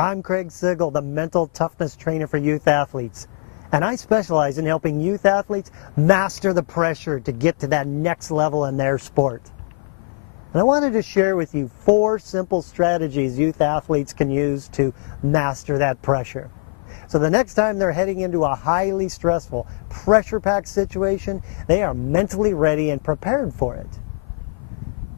I'm Craig Sigl, the mental toughness trainer for youth athletes, and I specialize in helping youth athletes master the pressure to get to that next level in their sport. And I wanted to share with you 4 simple strategies youth athletes can use to master that pressure. So the next time they're heading into a highly stressful, pressure-packed situation, they are mentally ready and prepared for it.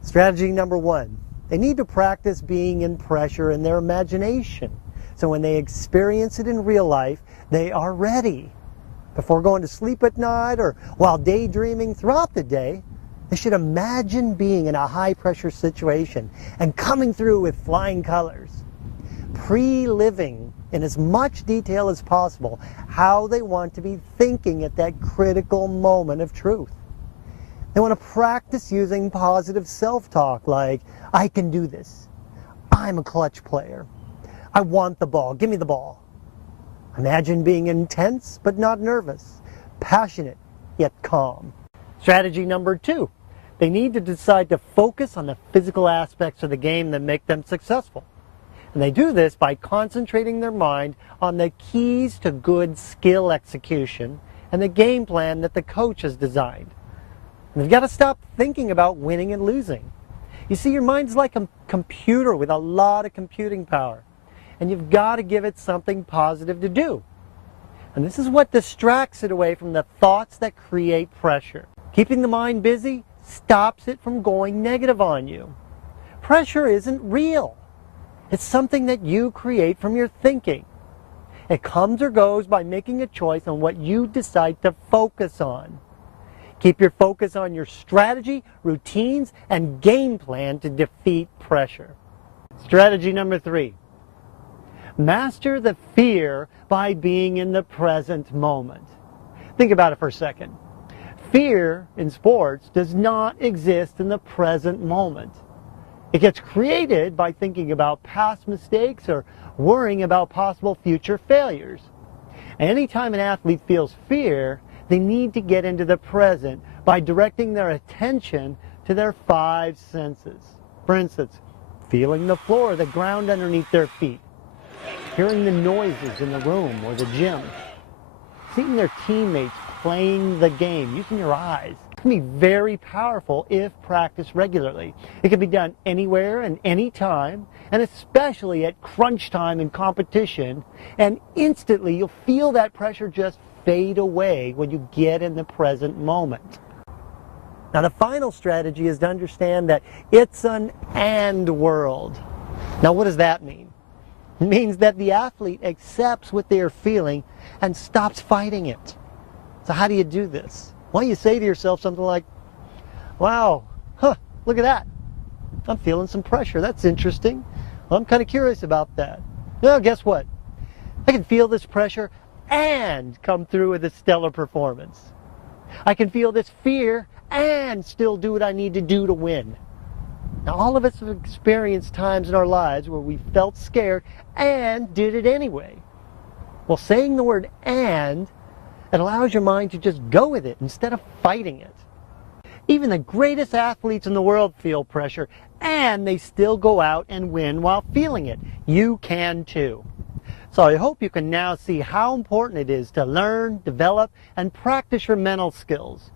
Strategy number 1. They need to practice being in pressure in their imagination. So when they experience it in real life, they are ready. Before going to sleep at night or while daydreaming throughout the day, they should imagine being in a high-pressure situation and coming through with flying colors. Pre-living in as much detail as possible how they want to be thinking at that critical moment of truth. They want to practice using positive self-talk like, I can do this. I'm a clutch player. I want the ball. Give me the ball. Imagine being intense but not nervous, passionate yet calm. Strategy number 2. They need to decide to focus on the physical aspects of the game that make them successful. And they do this by concentrating their mind on the keys to good skill execution and the game plan that the coach has designed. And they've got to stop thinking about winning and losing. You see, your mind's like a computer with a lot of computing power, and you've got to give it something positive to do. And this is what distracts it away from the thoughts that create pressure. Keeping the mind busy stops it from going negative on you. Pressure isn't real. It's something that you create from your thinking. It comes or goes by making a choice on what you decide to focus on. Keep your focus on your strategy, routines, and game plan to defeat pressure. Strategy number 3. Master the fear by being in the present moment. Think about it for a second. Fear in sports does not exist in the present moment. It gets created by thinking about past mistakes or worrying about possible future failures. Anytime an athlete feels fear, they need to get into the present by directing their attention to their 5 senses. For instance, feeling the floor, the ground underneath their feet, hearing the noises in the room or the gym, seeing their teammates playing the game, using your eyes. It can be very powerful if practiced regularly. It can be done anywhere and anytime, and especially at crunch time in competition, and instantly you'll feel that pressure just fade away when you get in the present moment. Now the final strategy is to understand that it's an and world. Now what does that mean? It means that the athlete accepts what they are feeling and stops fighting it. So how do you do this? Well, you say to yourself something like, wow, look at that. I'm feeling some pressure. That's interesting. Well, I'm kind of curious about that. Well, guess what? I can feel this pressure and come through with a stellar performance. I can feel this fear and still do what I need to do to win. Now, all of us have experienced times in our lives where we felt scared and did it anyway. Well, saying the word and, it allows your mind to just go with it instead of fighting it. Even the greatest athletes in the world feel pressure, and they still go out and win while feeling it. You can too. So I hope you can now see how important it is to learn, develop, and practice your mental skills.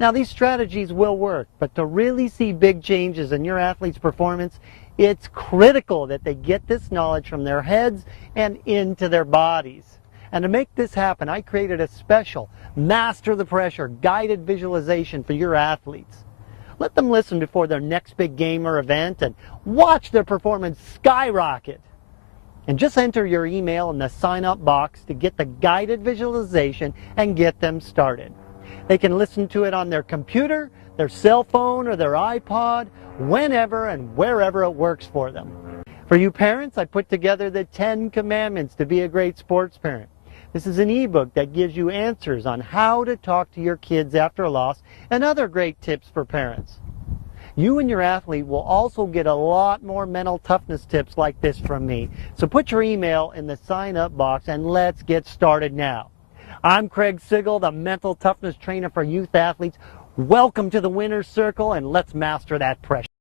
Now these strategies will work, but to really see big changes in your athlete's performance, it's critical that they get this knowledge from their heads and into their bodies. And to make this happen, I created a special Master the Pressure guided visualization for your athletes. Let them listen before their next big game or event and watch their performance skyrocket. And just enter your email in the sign-up box to get the guided visualization and get them started. They can listen to it on their computer, their cell phone, or their iPod, whenever and wherever it works for them. For you parents, I put together the 10 Commandments to be a great sports parent. This is an ebook that gives you answers on how to talk to your kids after a loss and other great tips for parents. You and your athlete will also get a lot more mental toughness tips like this from me. So put your email in the sign-up box and let's get started now. I'm Craig Sigl, the mental toughness trainer for youth athletes. Welcome to the winner's circle, and let's master that pressure.